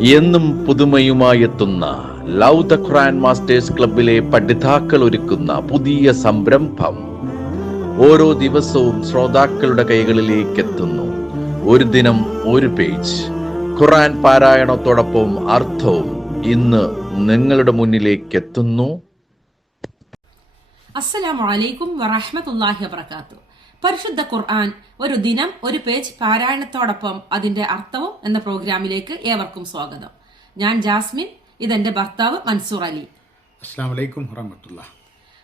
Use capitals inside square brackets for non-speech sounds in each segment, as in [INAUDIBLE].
എന്നും പുതുമയുമായെത്തുന്ന love the Quran masters ക്ലബിലെ പഠിതാക്കൾ ഒരുക്കുന്ന പുതിയ സംരംഭം ഓരോ ദിവസവും ശ്രോതാക്കളുടെ കൈകളിലേക്ക് എത്തുന്നു ഒരു ദിനം ഒരു പേജ്. ഖുറാൻ പാരായണത്തോടൊപ്പം അർത്ഥവും ഇന്ന് നിങ്ങളുടെ മുന്നിലേക്ക് എത്തുന്നു അസ്സലാമു അലൈക്കും വറഹ്മത്തുള്ളാഹി വബറകാത്തു പരിശുദ്ധ ഖുർആൻ ഒരു ദിനം ഒരു പേജ് പാരായണത്തോടൊപ്പം അതിന്റെ അർത്ഥവും എന്ന പ്രോഗ്രാമിലേക്ക് ഏവർക്കും സ്വാഗതം ഞാൻ ജാസ്മിൻ ഇതെന്റെ ഭർത്താവ് മൻസൂർ അലി അസ്സാം വലൈക്കും വറഹമത്തുള്ള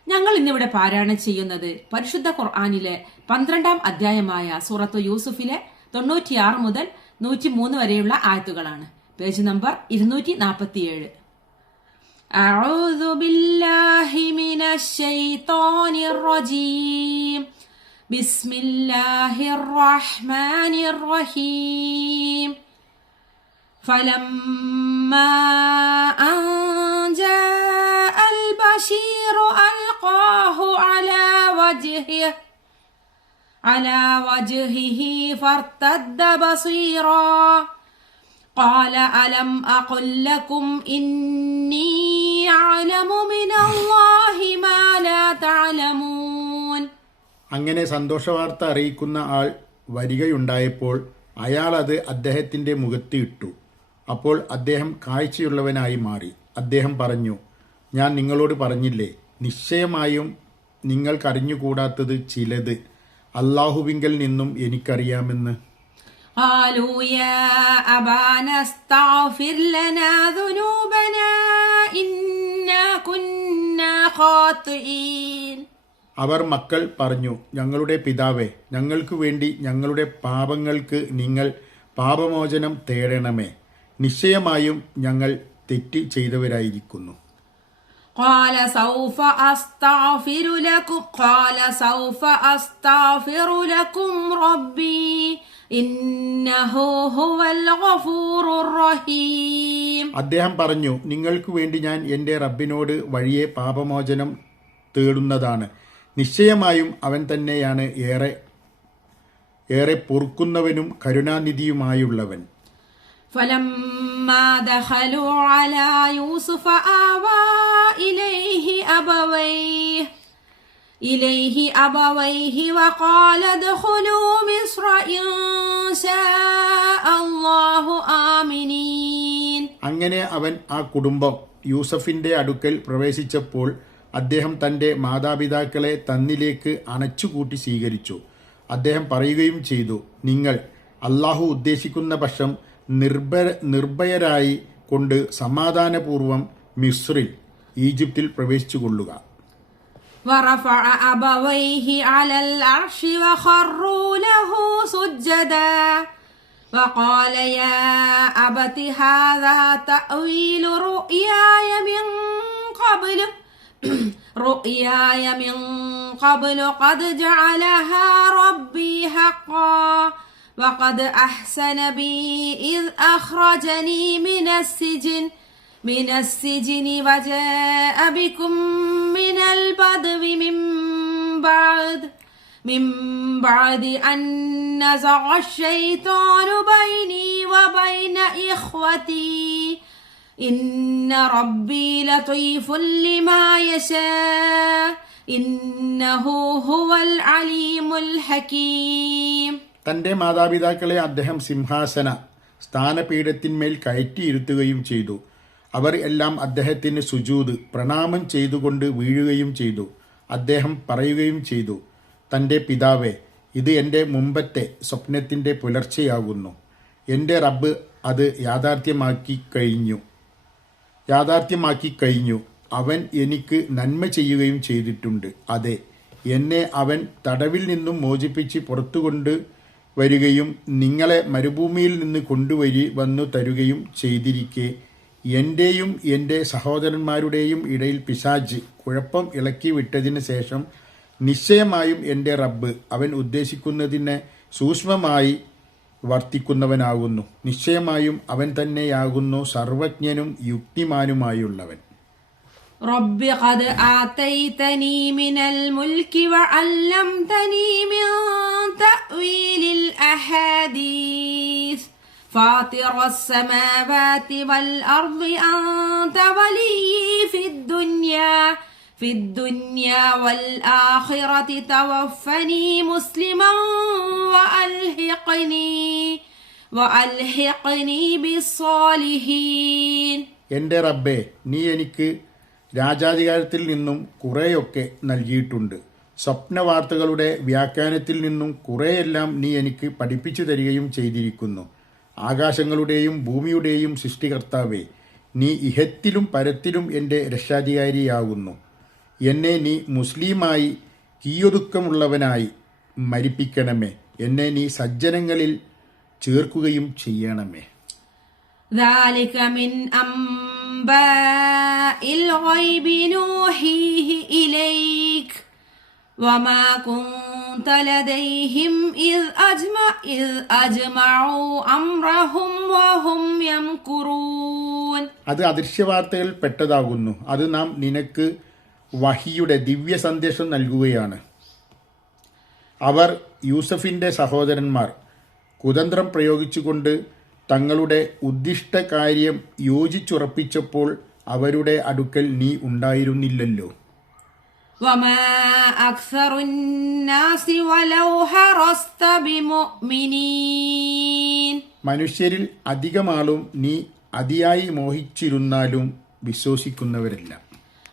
ഞങ്ങൾ ഇന്നിവിടെ പാരായണം ചെയ്യുന്നത് പരിശുദ്ധ ഖുർആനിലെ പന്ത്രണ്ടാം അധ്യായമായ സൂറത്ത് യൂസുഫിലെ തൊണ്ണൂറ്റിയാറ് മുതൽ നൂറ്റിമൂന്ന് വരെയുള്ള ആയത്തുകളാണ് പേജ് നമ്പർ ഇരുന്നൂറ്റി നാൽപ്പത്തിയേഴ് أعوذ بالله من الشيطان الرجيم بسم الله الرحمن الرحيم. فلما أن جاء البشير ألقاه على وجهه على وجهه فارتد بصيرا. قال ألم أقل لكم إني أعلم من الله ما لا تعلمون؟ അങ്ങനെ സന്തോഷവാർത്ത അറിയിക്കുന്ന ആൾ വരികയുണ്ടായപ്പോൾ അയാൾ അത് അദ്ദേഹത്തിന്റെ മുഖത്ത് ഇട്ടു അപ്പോൾ അദ്ദേഹം കാഴ്ചയുള്ളവനായി മാറി അദ്ദേഹം പറഞ്ഞു ഞാൻ നിങ്ങളോട് പറഞ്ഞില്ലേ നിശ്ചയമായും നിങ്ങൾക്കറിഞ്ഞുകൂടാത്തത് ചിലത് അള്ളാഹുവിങ്കൽ നിന്നും എനിക്കറിയാമെന്ന് قالوا يا أبانا استغفر لنا ذنوبنا إنا كنا خاطئين അവർ മക്കൾ പറഞ്ഞു ഞങ്ങളുടെ പിതാവേ ഞങ്ങൾക്ക് വേണ്ടി ഞങ്ങളുടെ പാപങ്ങൾക്ക് നിങ്ങൾ പാപമോചനം തേടണമേ നിശ്ചയമായും ഞങ്ങൾ തെറ്റ് ചെയ്തവരായിരിക്കുന്നു قال سوف أستغفر لكم قال سوف أستغفر لكم ربي إنه هو الغفور الرحيم അദ്ദേഹം പറഞ്ഞു നിങ്ങൾക്ക് വേണ്ടി ഞാൻ എൻ്റെ റബ്ബിനോട് വഴിയെ പാപമോചനം തേടുന്നതാണ് നിശ്ചയമായും അവൻ തന്നെയാണ് ഏറെ ഏറെ പൊറുക്കുന്നവനും കരുണാനിധിയുമായുള്ളവൻ فلما دخلوا على يوسف آوى إليه أبويه إليه أبويه وقال ادخلوا مصر إن شاء الله آمنين അങ്ങനെ അവൻ ആ കുടുംബം യൂസഫിന്റെ അടുക്കൽ പ്രവേശിച്ചപ്പോൾ അദ്ദേഹം തന്റെ മാതാപിതാക്കളെ തന്നിലേക്ക് അണച്ചുകൂട്ടി സ്വീകരിച്ചു അദ്ദേഹം പറയുകയും ചെയ്തു നിങ്ങൾ അള്ളാഹു ഉദ്ദേശിക്കുന്ന പക്ഷം നിർഭര നിർഭയരായി കൊണ്ട് സമാധാനപൂർവം മിസ്രിൽ ഈജിപ്തിൽ പ്രവേശിച്ചുകൊള്ളുക ورفع أبويه على العرش وخروا له سجدا وقال يا أبت هذا تأويل رؤياي من قبل [COUGHS] رؤياي من قبل قد جعلها ربي حقا وقد أحسن بي إذ أخرجني من السجن من السجن وجاء بكم من البدو من بعد من بعد أن نزغ الشيطان بيني وبين إخوتي. إن ربي لطيف لما يشاء إنه هو العليم الحكيم തന്റെ മാതാപിതാക്കളെ അദ്ദേഹം സിംഹാസന സ്ഥാനപീഠത്തിന്മേൽ കയറ്റിയിരുത്തുകയും ചെയ്തു അവർ എല്ലാം അദ്ദേഹത്തിന് സുജൂത് പ്രണാമം ചെയ്തുകൊണ്ട് വീഴുകയും ചെയ്തു അദ്ദേഹം പറയുകയും ചെയ്തു തന്റെ പിതാവേ ഇത് എൻ്റെ മുമ്പത്തെ സ്വപ്നത്തിന്റെ പുലർച്ചെയാകുന്നു എൻ്റെ റബ്ബ് അത് യാഥാർത്ഥ്യമാക്കി കഴിഞ്ഞു യാഥാർത്ഥ്യമാക്കി കഴിഞ്ഞു. അവൻ എനിക്ക് നന്മ ചെയ്യുകയും ചെയ്തിട്ടുണ്ട്. അതെ എന്നെ അവൻ തടവിൽ നിന്നും മോചിപ്പിച്ച് പുറത്തുകൊണ്ട് വരികയും നിങ്ങളെ മരുഭൂമിയിൽ നിന്ന് കൊണ്ടുവരി വന്നു തരുകയും ചെയ്തിരിക്കെ. എന്റെയും എന്റെ സഹോദരന്മാരുടെയും ഇടയിൽ പിശാജ് കുഴപ്പം ഇളക്കി വിട്ടതിന് ശേഷം നിശ്ചയമായും എന്റെ റബ്ബ് അവൻ ഉദ്ദേശിക്കുന്നതിനെ സൂക്ഷ്മമായി വർത്തിക്കുന്നവനാകുന്നു നിശ്ചയമായും അവൻ തന്നെയാകുന്നു സർവജ്ഞനും യുക്തിമാനുമായുള്ളവൻ رب قد آتيتني من الملك وعلمتني من تأويل الأحاديث فاطر السماوات والأرض أنت ولي في الدنيا في الدنيا والآخرة توفني مسلما وألحقني وألحقني بالصالحين എൻ്റെ റബ്ബേ നീ എനിക്ക് രാജാധികാരത്തിൽ നിന്നും കുറേയൊക്കെ നൽകിയിട്ടുണ്ട് സ്വപ്നവാർത്തകളുടെ വ്യാഖ്യാനത്തിൽ നിന്നും കുറേയെല്ലാം നീ എനിക്ക് പഠിപ്പിച്ചു തരികയും ചെയ്തിരിക്കുന്നു ആകാശങ്ങളുടെയും ഭൂമിയുടെയും സൃഷ്ടികർത്താവേ നീ ഇഹത്തിലും പരത്തിലും എൻ്റെ രക്ഷാധികാരിയാകുന്നു എന്നെ നീ മുസ്ലിമായി കീയൊതുക്കമുള്ളവനായി മരിപ്പിക്കണമേ എന്നെ നീ സജ്ജനങ്ങളിൽ ചേർക്കുകയും ചെയ്യണമേ ذلك من أنباء الغيب نوحيه إليك وما كنت لديهم إذ أجمع إذ أجمعوا أمرهم وهم يمكرون അത് അദൃശ്യവാർത്തകൾ പെട്ടതാകുന്നു അത് നാം നിനക്ക് വഹിയുടെ ദിവ്യ സന്ദേശം നൽകുകയാണ്. അവർ യൂസഫിന്റെ സഹോദരന്മാർ കുതന്ത്രം പ്രയോഗിച്ചുകൊണ്ട് തങ്ങളുടെ ഉദ്ദിഷ്ട കാര്യം യോജിച്ചുറപ്പിച്ചപ്പോൾ അവരുടെ അടുക്കൽ നീ ഉണ്ടായിരുന്നില്ലല്ലോ. മനുഷ്യരിൽ അധികമാളും നീ അതിയായി മോഹിച്ചിരുന്നാലും വിശ്വസിക്കുന്നവരെല്ലാം.